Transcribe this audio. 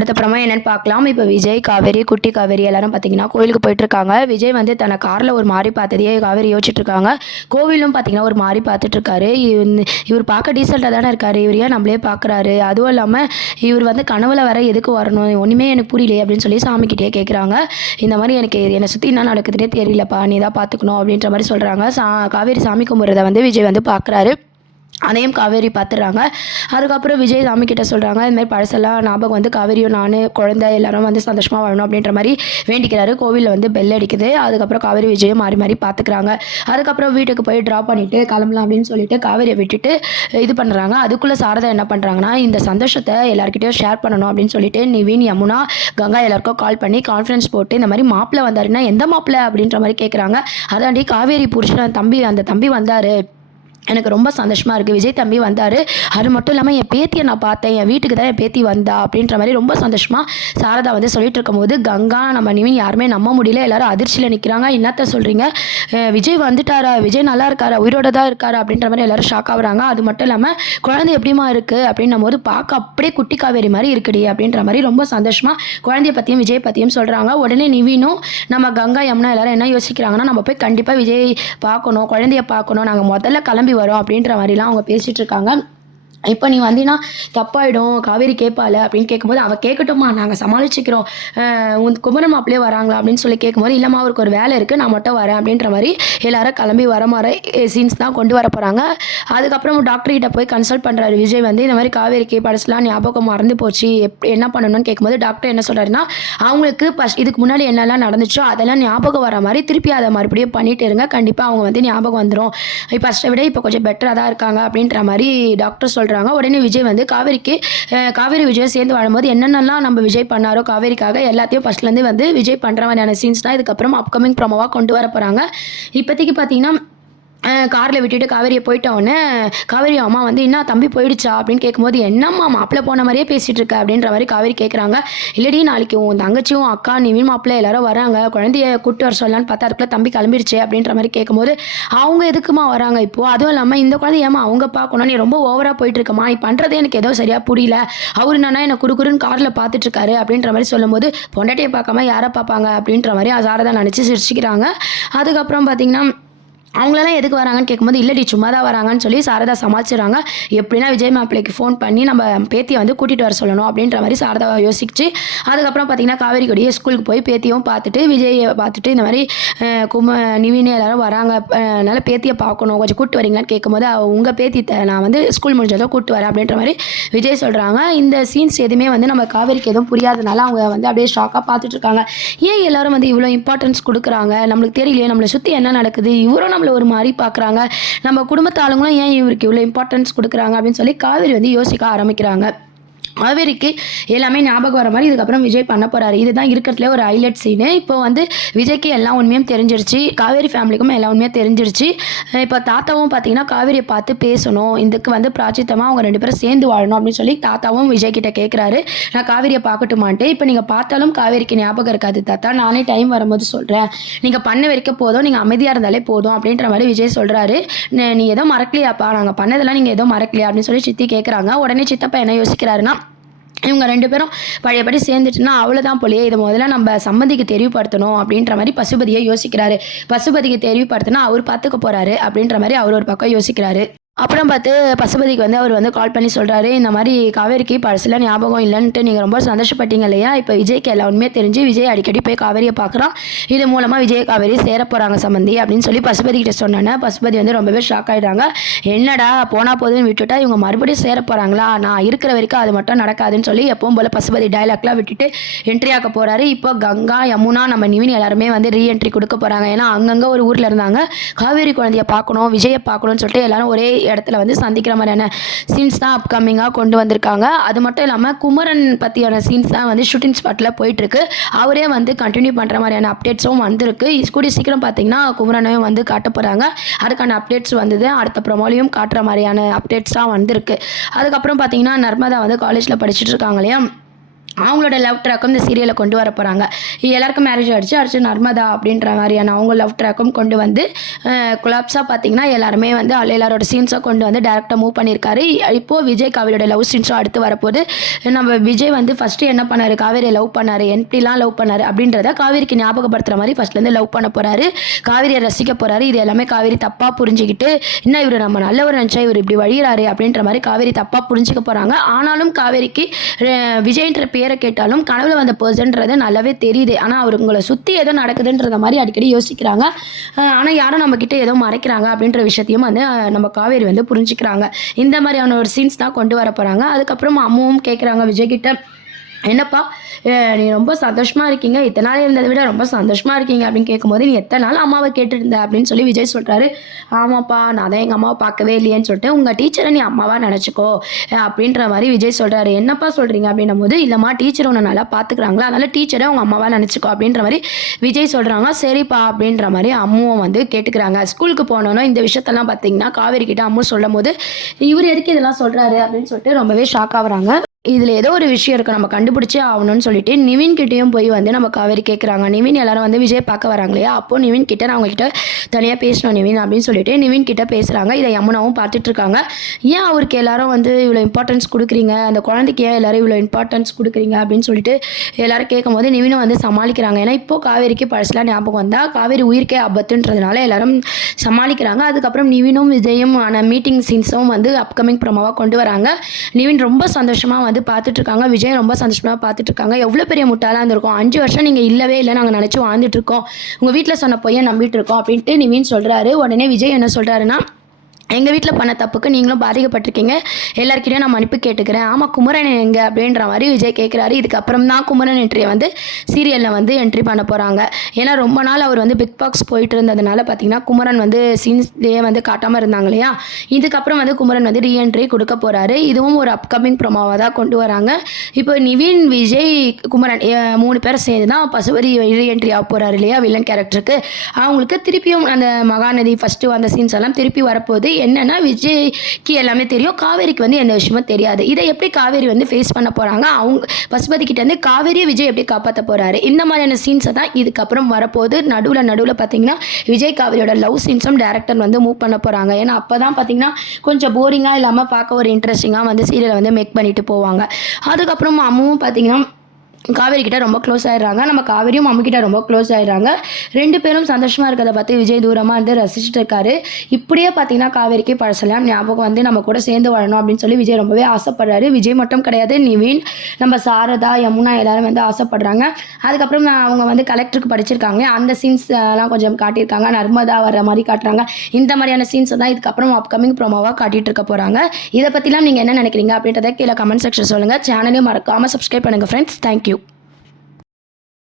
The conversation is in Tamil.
அடுத்தப்புறமா என்னன்னு பார்க்கலாம். இப்போ விஜய், காவேரி, குட்டி காவேரி எல்லாரும் பார்த்தீங்கன்னா கோவிலுக்கு போயிட்டுருக்காங்க. விஜய் வந்து தன்னை காரில் ஒரு மாரி பார்த்ததையே காவேரி யோசிச்சுட்ருக்காங்க. கோவிலும் பார்த்தீங்கன்னா ஒரு மாரி பார்த்துட்ருக்காரு. இவர் பார்க்க டீசெண்டாக தானே இருக்காரு. இவர் ஏன் நம்மளே பார்க்குறாரு? அதுவும் இல்லாமல் இவர் வந்து கனவுல வேற எதுக்கு வரணும்? ஒன்றுமே எனக்கு புரியலையே அப்படின்னு சொல்லி சாமிக்கிட்டேயே கேட்குறாங்க. இந்த மாதிரி எனக்கு என்னை சுற்றி என்ன நடக்குதுன்னே தெரியலப்பா, நீ தான் பார்த்துக்கணும் அப்படின்ற மாதிரி சொல்கிறாங்க. காவேரி சாமி கும்பிட்றத வந்து விஜய் வந்து பார்க்குறாரு. அதையும் காவேரி பார்த்துடுறாங்க. அதுக்கப்புறம் விஜய் சாமி கிட்ட சொல்கிறாங்க, இதுமாதிரி பழசெல்லாம் ஞாபகம் வந்து காவேரியும் நான் குழந்தை எல்லாரும் வந்து சந்தோஷமாக வாழணும் அப்படின்ற மாதிரி வேண்டிக்கிறாரு. கோவிலில் வந்து பெல் அடிக்குது. அதுக்கப்புறம் காவேரி விஜயும் மாறி மாறி பார்த்துக்கிறாங்க. அதுக்கப்புறம் வீட்டுக்கு போய் ட்ராப் பண்ணிவிட்டு கிளம்பலாம் அப்படின்னு சொல்லிட்டு காவேரியை விட்டுட்டு இது பண்ணுறாங்க. அதுக்குள்ளே சாரதா என்ன பண்ணுறாங்கன்னா, இந்த சந்தோஷத்தை எல்லாருக்கிட்டையும் ஷேர் பண்ணணும் அப்படின்னு சொல்லிட்டு நிவின், யமுனா, கங்கா எல்லாருக்கும் கால் பண்ணி கான்ஃபரன்ஸ் போட்டு இந்த மாதிரி மாப்பிள்ளை வந்தாருன்னா எந்த மாப்பிள்ளை அப்படின்ற மாதிரி கேட்குறாங்க. அதாண்டி காவேரி புருஷன் தம்பி, அந்த தம்பி வந்தார், எனக்கு ரொம்ப சந்தோஷமாக இருக்குது. விஜய் தம்பி வந்தார், அது மட்டும் இல்லாமல் என் பேத்தியை நான் பார்த்தேன், என் வீட்டுக்கு தான் என் பேத்தி வந்தா அப்படின்ற மாதிரி ரொம்ப சந்தோஷமாக சாரதா வந்து சொல்லிட்டு இருக்கும்போது கங்கா, நம்ம நிவின் யாருமே நம்ப முடியல. எல்லாரும் அதிர்ச்சியில் நிற்கிறாங்க. என்னத்த சொல்கிறீங்க, விஜய் வந்துட்டாரா, விஜய் நல்லா இருக்காரா, உயிரோட தான் இருக்காரா அப்படின்ற மாதிரி எல்லாரும் ஷாக் ஆகுறாங்க. அது மட்டும் இல்லாமல் குழந்தை எப்படிமா இருக்குது அப்படின்னும் போது பார்க்க அப்படியே குட்டி காவேரி மாதிரி இருக்குடி அப்படின்ற மாதிரி ரொம்ப சந்தோஷமாக குழந்தைய பற்றியும் விஜய் பற்றியும் சொல்கிறாங்க. உடனே நிவினும் நம்ம கங்கா, யமுனா எல்லாரும் என்ன யோசிக்கிறாங்கன்னா, நம்ம போய் கண்டிப்பாக விஜய் பார்க்கணும், குழந்தைய பார்க்கணும், நாங்கள் முதல்ல கிளம்பி வரோம் அப்படின்ற மாதிரிலாம் அவங்க பேசிகிட்டு இருக்காங்க. இப்போ நீ வந்தீங்கன்னா தப்பாயிடும், காவேரி கேட்பாள் அப்படின்னு கேட்கும்போது, அவள் கேட்கட்டும்மா, நாங்கள் சமாளிச்சுக்கிறோம், உன் குமரன் மாப்பிள்ளையே வராங்களா அப்படின்னு சொல்லி கேட்கும்போது, இல்லைம்மா அவருக்கு ஒரு வேலை இருக்குது, நான் மட்டும் வரேன் அப்படின்ற மாதிரி எல்லாரும் கிளம்பி வர மாதிரி சீன்ஸ் தான் கொண்டு வர போகிறாங்க. அதுக்கப்புறம் டாக்டர்கிட்ட போய் கன்சல்ட் பண்ணுறாரு விஜய் வந்து, இந்த மாதிரி காவேரிக்கு படஸ்லாம் ஞாபகம் மறந்து போச்சு, என்ன பண்ணணும்னு கேட்கும்போது டாக்டர் என்ன சொல்கிறாருன்னா, அவங்களுக்கு இதுக்கு முன்னாடி என்னெல்லாம் நடந்துச்சோ அதெல்லாம் ஞாபகம் வர மாதிரி திருப்பி அதை மறுபடியும் பண்ணிட்டு இருங்க, கண்டிப்பாக அவங்க வந்து ஞாபகம் வந்துடும், ஃபஸ்ட்டை விட இப்போ கொஞ்சம் பெட்டராக தான் இருக்காங்க அப்படின்ற மாதிரி டாக்டர் சொல்கிறாங்க. உடனே விஜய் வந்து காவேரி விஜய் சேர்ந்து வாழும்போது என்னென்னலாம் நம்ம விஜய் பண்ணாரோ காவேரிக்காக எல்லாத்தையும் ஃபர்ஸ்ட்லேருந்து வந்து விஜய் பண்ணுற மாதிரியான சீன்ஸ் தான் இதுக்கப்புறம் அப்கமிங் ப்ரோமோவாக கொண்டு வர போகிறாங்க. இப்போதைக்கு பார்த்தீங்கன்னா காரில் விட்டுட்டு காவேரியை போயிட்டோன்னே காவேரி அம்மா வந்து என்ன தம்பி போயிடுச்சா அப்படின்னு கேட்கும்போது, என்னம்மா மாப்பிள்ளை போன மாதிரியே பேசிகிட்டு இருக்க அப்படின்ற மாதிரி காவேரி கேட்குறாங்க. இல்லடி, நாளைக்கு உன் தங்கச்சியும் அக்கா நிவின் மாப்பிள்ளை எல்லாரும் வராங்க, குழந்தைய கூட்டு வர சொல்லலான்னு பார்த்தா அதுக்குள்ளே தம்பி கிளம்பிடுச்சு அப்படின்ற மாதிரி கேட்கும்போது, அவங்க எதுக்குமா வராங்க இப்போது, அதுவும் இல்லாமல் இந்த குழந்தை ஏமா அவங்க பார்க்கணும், நீ ரொம்ப ஓவராக போயிட்டு இருக்கமா, நீ பண்ணுறதே எனக்கு ஏதோ சரியாக புரியல, அவர் என்னன்னா என்னை குறுக்குறுன்னு காரில் பார்த்துட்ருக்காரு அப்படின்ற மாதிரி சொல்லும்போது, பொண்டாட்டியை பார்க்காம யாரை பார்ப்பாங்க அப்படின்ற மாதிரி சாரதா நினச்சி சிரிச்சுக்கிறாங்க. அதுக்கப்புறம் பார்த்தீங்கன்னா அவங்களெல்லாம் எதுக்கு வராங்கன்னு கேட்கும்போது, இல்லடி சும்மா தான் வராங்கன்னு சொல்லி சாரதா சமாளிச்சுறாங்க. எப்படின்னா விஜய் மாப்பிள்ளைக்கு ஃபோன் பண்ணி நம்ம பேத்தியை வந்து கூட்டிகிட்டு வர சொல்லணும் அப்படின்ற மாதிரி சாரதா யோசிச்சு, அதுக்கப்புறம் பார்த்தீங்கன்னா காவேரி கொடியே ஸ்கூலுக்கு போய் பேத்தியும் பார்த்துட்டு விஜயை பார்த்துட்டு இந்த மாதிரி நிவின் எல்லாரும் வராங்க, அதனால் பேத்தியை பார்க்கணும், கொஞ்சம் கூப்பிட்டு வரீங்களான்னு கேட்கும்போது, உங்கள் பேத்தி நான் வந்து ஸ்கூல் முடிஞ்சதோ கூப்பிட்டு வரேன் அப்படின்ற மாதிரி விஜய் சொல்கிறாங்க. இந்த சீன்ஸ் எதுவுமே வந்து நம்ம காவேரிக்கு எதுவும் புரியாதனால அவங்க வந்து அப்படியே ஷாக்காக பார்த்துட்டு இருக்காங்க. ஏன் எல்லாரும் வந்து இவ்வளோ இம்பார்ட்டன்ஸ் கொடுக்குறாங்க, நம்மளுக்கு தெரியலையே, நம்மளை சுற்றி என்ன நடக்குது, இவரும் நம்மளை ஒரு மாதிரி பார்க்குறாங்க, நம்ம குடும்பத்து ஆளுங்களும் ஏன் இவருக்கு இவ்வளோ இம்பார்ட்டன்ஸ் கொடுக்குறாங்க அப்படின்னு சொல்லி காவேரி வந்து யோசிக்க ஆரம்பிக்கிறாங்க. காவேரிக்கு எல்லாமே ஞாபகம் வர மாதிரி இதுக்கப்புறம் விஜய் பண்ண போகிறாரு. இதுதான் இருக்கிறதுல ஒரு ஹைலைட் சீனு. இப்போ வந்து விஜய்க்கு எல்லா உண்மையும் தெரிஞ்சிருச்சு, காவேரி ஃபேமிலிக்கும் எல்லா உண்மையும் தெரிஞ்சிருச்சு. இப்போ தாத்தாவும் பார்த்தீங்கன்னா காவேரியை பார்த்து பேசணும், இதுக்கு வந்து பிராச்சித்தமாக அவங்க 2 பேரும் சேர்ந்து வாழணும் அப்படின்னு சொல்லி தாத்தாவும் விஜய் கிட்ட கேட்குறாரு, நான் காவேரியை பார்க்கட்டுமான்ட்டு. இப்போ நீங்கள் பார்த்தாலும் காவேரிக்கு ஞாபகம் இருக்காது தாத்தா, நானே டைம் வரும்போது சொல்கிறேன், நீங்கள் பண்ண வரைக்கும் போதும், நீங்கள் அமைதியாக இருந்தாலே போதும் அப்படின்ற மாதிரி விஜய் சொல்கிறாரு. நீ ஏதோ மறக்கலையாப்பா, நாங்கள் பண்ணதெல்லாம் நீங்கள் ஏதோ மறக்கலையா அப்படின்னு சொல்லி சித்தி கேட்குறாங்க. உடனே சித்தப்பா என்ன யோசிக்கிறாருன்னா, இவங்க 2 பேரும் பழையபடி சேர்ந்துட்டுன்னா அவ்வளோதான் போலயே, இதை முதல்ல நம்ம சம்மதிக்கு தெரிவுபடுத்தணும் அப்படின்ற மாதிரி பசுபதியை யோசிக்கிறாரு. பசுபதிக்கு தெரிவுபடுத்தினா அவர் பார்த்துக்க போகிறாரு அப்படின்ற மாதிரி அவர் ஒரு பக்கம் யோசிக்கிறாரு. அப்புறம் பார்த்து பசுபதிக்கு வந்து அவர் வந்து கால் பண்ணி சொல்கிறாரு, இந்த மாதிரி காவேரிக்கு பழசில் ஞாபகம் இல்லைன்ட்டு நீங்கள் ரொம்ப சந்தோஷப்பட்டீங்க இல்லையா, இப்போ விஜய்க்கு எல்லா உண்மையாக தெரிஞ்சு விஜய் அடிக்கடி போய் காவேரியை பார்க்குறான், இது மூலமாக விஜய் காவேரி சேர போகிறாங்க சம்மந்தி அப்படின்னு சொல்லி பசுபதி கிட்ட சொன்னேன்னா பசுபதி வந்து ரொம்பவே ஷாக் ஆகிடுறாங்க. என்னடா போனால் போதுன்னு விட்டுட்டா இவங்க மறுபடியும் சேர போகிறாங்களா, நான் இருக்கிற வரைக்கும் அது மட்டும் நடக்காதுன்னு சொல்லி எப்பவும் போல் பசுபதி டைலாக்லாம் விட்டுட்டு என்ட்ரி ஆக்க போகிறாரு. இப்போ கங்கா, யமுனா, நம்ம நிவின் எல்லாருமே வந்து ரீஎன்ட்ரி கொடுக்க போகிறாங்க. ஏன்னா அங்கங்கே ஒரு ஊரில் இருந்தாங்க, காவேரி குழந்தைய பார்க்கணும், விஜயை பார்க்கணும்னு சொல்லிட்டு எல்லாரும் ஒரே இடத்துல வந்து சந்திக்கிற மாதிரியான சீன்ஸ் தான் அப்கமிங்காக கொண்டு வந்திருக்காங்க. அது மட்டும் இல்லாமல் குமரன் பற்றியான சீன்ஸ் தான் வந்து ஷூட்டிங் ஸ்பாட்டில் போயிட்டுருக்கு, அவரே வந்து கண்டினியூ பண்ணுற மாதிரியான அப்டேட்ஸும் வந்திருக்கு. கூடிய சீக்கிரம் பார்த்தீங்கன்னா குமரனையும் வந்து காட்ட போகிறாங்க, அதுக்கான அப்டேட்ஸ் வந்தது, அடுத்த ப்ரோமோலையும் காட்டுற மாதிரியான அப்டேட்ஸ் தான் வந்திருக்கு. அதுக்கப்புறம் பார்த்தீங்கன்னா நர்மதா வந்து காலேஜில் படிச்சுட்டு இருக்காங்க இல்லையா, அவங்களோட லவ் ட்ராக்கும் இந்த சீரியலை கொண்டு வர போகிறாங்க. எல்லாருக்கும் மேரேஜ் ஆகிடுச்சு. அடுத்து நர்மதா அப்படின்ற மாதிரியான அவங்க லவ் ட்ராக்கும் கொண்டு வந்து கொலாப்ஸாக பார்த்தீங்கன்னா எல்லாருமே வந்து எல்லாரோட சீன்ஸாக கொண்டு வந்து டேரக்டாக மூவ் பண்ணியிருக்காரு. இப்போது விஜய் காவேரியோட லவ் சீன்ஸும் அடுத்து வரப்போது. நம்ம விஜய் வந்து ஃபஸ்ட்டு என்ன பண்ணார், காவேரியை லவ் பண்ணார், எப்படிலாம் லவ் பண்ணார் அப்படின்றத காவேரிக்கு ஞாபகப்படுத்துகிற மாதிரி ஃபஸ்ட்லேருந்து லவ் பண்ண போகிறாரு. காவேரியை ரசிக்க போகிறாரு. இது எல்லாமே காவேரி தப்பாக புரிஞ்சுக்கிட்டு, இன்னும் இவர் நம்ம நல்லவர் நினச்சா இவர் இப்படி வழிகிறாரு அப்படின்ற மாதிரி காவேரி தப்பாக புரிஞ்சுக்க போகிறாங்க. ஆனாலும் காவேரிக்கு விஜய்ன்ற பேரை கேட்டாலும் கனவுல வந்த பர்சன்றது நல்லாவே தெரியுது. ஆனால் அவர் உங்களை சுற்றி ஏதோ நடக்குதுன்றத மாதிரி அடிக்கடி யோசிக்கிறாங்க. ஆனால் யாரும் நம்மக்கிட்ட ஏதோ மறைக்கிறாங்க அப்படின்ற விஷயத்தையும் வந்து நம்ம காவேரி வந்து புரிஞ்சுக்கிறாங்க. இந்த மாதிரியான ஒரு சீன்ஸ் தான் கொண்டு வர போகிறாங்க. அதுக்கப்புறம் அம்மாவும் கேட்குறாங்க விஜய்கிட்ட, என்னப்பா நீ ரொம்ப சந்தோஷமாக இருக்கீங்க, இத்தனை நாள் இருந்ததை விட ரொம்ப சந்தோஷமாக இருக்கீங்க அப்படின்னு கேட்கும்போது, நீ எத்தனை நாள் அம்மாவை கேட்டுருந்த அப்படின்னு சொல்லி விஜய் சொல்கிறாரு. ஆமாப்பா, நான் தான் எங்கள் அம்மாவை பார்க்கவே இல்லையேன்னு சொல்லிட்டு உங்கள் டீச்சரை நீ அம்மாவாக நினச்சிக்கோ அப்படின்ற மாதிரி விஜய் சொல்கிறாரு. என்னப்பா சொல்கிறீங்க அப்படின்னும் போது, இல்லைம்மா டீச்சர் உன்னை நல்லா பார்த்துக்கிறாங்களா, அதனால் டீச்சரை உங்கள் அம்மாவாக நினச்சிக்கோ அப்படின்ற மாதிரி விஜய் சொல்கிறாங்க. சரிப்பா அப்படின்ற மாதிரி அம்முவும் வந்து கேட்டுக்கிறாங்க. ஸ்கூலுக்கு போனோன்னா இந்த விஷயத்தெல்லாம் பார்த்தீங்கன்னா காவேரி கிட்ட அம்மு சொல்லும் போது, இவர் எதுக்கு இதெல்லாம் சொல்கிறாரு அப்படின்னு சொல்லிட்டு ரொம்பவே ஷாக் ஆகுறாங்க. இதில் ஏதோ ஒரு விஷயம் இருக்குது, நம்ம கண்டுபிடிச்சே ஆகணும்னு சொல்லிட்டு நிவின் கிட்டேயும் போய் வந்து நம்ம காவேரி கேட்குறாங்க. நிவின் எல்லாரும் வந்து விஜய் பார்க்க வராங்க இல்லையா, அப்போது நிவின் கிட்ட நான் அவங்ககிட்ட தனியாக பேசணும் நிவின் அப்படின்னு சொல்லிட்டு நிவின் கிட்ட பேசுகிறாங்க. இதை யமுனாவும் பார்த்துட்டு இருக்காங்க. ஏன் அவருக்கு எல்லாரும் வந்து இவ்வளோ இம்பார்ட்டன்ஸ் கொடுக்குறீங்க, அந்த குழந்தைக்கு ஏன் எல்லாரும் இவ்வளோ இம்பார்ட்டன்ஸ் கொடுக்குறீங்க அப்படின்னு சொல்லிட்டு எல்லாரும் கேட்கும்போது நிவினும் வந்து சமாளிக்கிறாங்க. ஏன்னா இப்போது காவேரிக்கு பழசெலாம் ஞாபகம் வந்தால் காவேரி உயிருக்கே ஆபத்துன்றதுனால எல்லாரும் சமாளிக்கிறாங்க. அதுக்கப்புறம் நிவினும் விஜயும் ஆன மீட்டிங் சீன்ஸும் வந்து அப்கமிங் ப்ரோமோவாக கொண்டு வராங்க. நிவின் ரொம்ப சந்தோஷமாக வந்து பார்த்துட்டு இருக்காங்க. விஜய் ரொம்ப சந்தோஷமாக பார்த்துட்டு இருக்காங்க. எவ்வளோ பெரிய முட்டாளாக இருந்திருக்கும், 5 வருஷம் நீங்கள் இல்லவே இல்லை, நாங்கள் நினச்சி வாழ்ந்துட்டு இருக்கோம், உங்கள் வீட்டில் சொன்ன பொய்யை நம்பிட்டு இருக்கோம் அப்படின்ட்டு நிவின் சொல்கிறாரு. உடனே விஜய் என்ன சொல்கிறாருன்னா, எங்கள் வீட்டில் பண்ண தப்புக்கு நீங்களும் பாதிக்கப்பட்டிருக்கீங்க, எல்லாருக்கிட்டையும் நான் மன்னிப்பு கேட்டுக்கிறேன். ஆமாம், குமரன் எங்கே அப்படின்ற மாதிரி விஜய் கேட்குறாரு. இதுக்கப்புறம் தான் குமரன் என்ட்ரியை வந்து சீரியலில் வந்து என்ட்ரி பண்ண போகிறாங்க. ஏன்னா ரொம்ப நாள் அவர் வந்து பிக் பாக்ஸ் போயிட்டு இருந்ததுனால பார்த்தீங்கன்னா குமரன் வந்து சீன்ஸ்லேயே வந்து காட்டாமல் இருந்தாங்க இல்லையா, இதுக்கப்புறம் வந்து குமரன் வந்து ரீஎன்ட்ரி கொடுக்க போகிறாரு. இதுவும் ஒரு அப்கமிங் ப்ரோமோவாக தான் கொண்டு வராங்க. இப்போ நிவின், விஜய், குமரன் 3 பேரை சேர்ந்து தான் பசுபதி ரீஎன்ட்ரி ஆக போகிறாரு இல்லையா வில்லன் கேரக்டருக்கு. அவங்களுக்கு திருப்பியும் அந்த மகாநதி ஃபஸ்ட்டு அந்த சீன்ஸ் எல்லாம் திருப்பி வரப்போகுது. என்னன்னா விஜய்க்கு எல்லாமே தெரியும், காவேரிக்கு வந்து எந்த விஷயமும் தெரியாது. இதை எப்படி காவேரி வந்து ஃபேஸ் பண்ண போகிறாங்க, அவங்க பசுபதி கிட்ட இருந்து காவேரியை விஜய் எப்படி காப்பாற்ற போகிறாரு, இந்த மாதிரியான சீன்ஸை தான் இதுக்கப்புறம் வரப்போகுது. நடுவில் பார்த்தீங்கன்னா விஜய் காவேரியோட லவ் சீன்ஸும் டேரக்டர் வந்து மூவ் பண்ண போகிறாங்க. ஏன்னா அப்போ தான் பார்த்தீங்கன்னா கொஞ்சம் போரிங்காக இல்லாமல் பார்க்க ஒரு இன்ட்ரெஸ்டிங்காக வந்து சீரியலை வந்து மேக் பண்ணிட்டு போவாங்க. அதுக்கப்புறம் அம்மாவும் பார்த்தீங்கன்னா காவேரி கிட்ட ரொம்ப க்ளோஸ் ஆகிடுறாங்க. நம்ம காவேரியும் அம்முக்கிட்ட ரொம்ப க்ளோஸ் ஆகிடுறாங்க. 2 பேரும் சந்தோஷமாக இருக்கிறத பார்த்து விஜய் தூரமாக வந்து ரசிச்சுட்டு இருக்காரு. இப்படியே பார்த்தீங்கன்னா காவேரிக்கு பழசெல்லாம் ஞாபகம் வந்து நம்ம கூட சேர்ந்து வாழணும் அப்படின்னு சொல்லி விஜய் ரொம்பவே ஆசைப்படுறாரு. விஜய் மட்டும் கிடையாது, நிவின், நம்ம சாரதா, யமுனா எல்லாரும் வந்து ஆசைப்படுறாங்க. அதுக்கப்புறம் அவங்க வந்து கலெக்டருக்கு படிச்சிருக்காங்க, அந்த சீன்ஸ் எல்லாம் கொஞ்சம் காட்டியிருக்காங்க. நர்மதா வர மாதிரி காட்டுறாங்க. இந்த மாதிரியான சீன்ஸ் தான் இதுக்கப்புறம் அப்கமிங் ப்ரோமோவாக காட்டிகிட்டு இருக்க போகிறாங்க. இதை பற்றிலாம் நீங்கள் என்ன நினைக்கிறீங்க அப்படின்றத கீழே கமெண்ட் செக்ஷன் சொல்லுங்கள். சேனலையும் மறக்காமல் சப்ஸ்கிரைப் பண்ணுங்கள் ஃப்ரெண்ட்ஸ். தேங்க்யூ.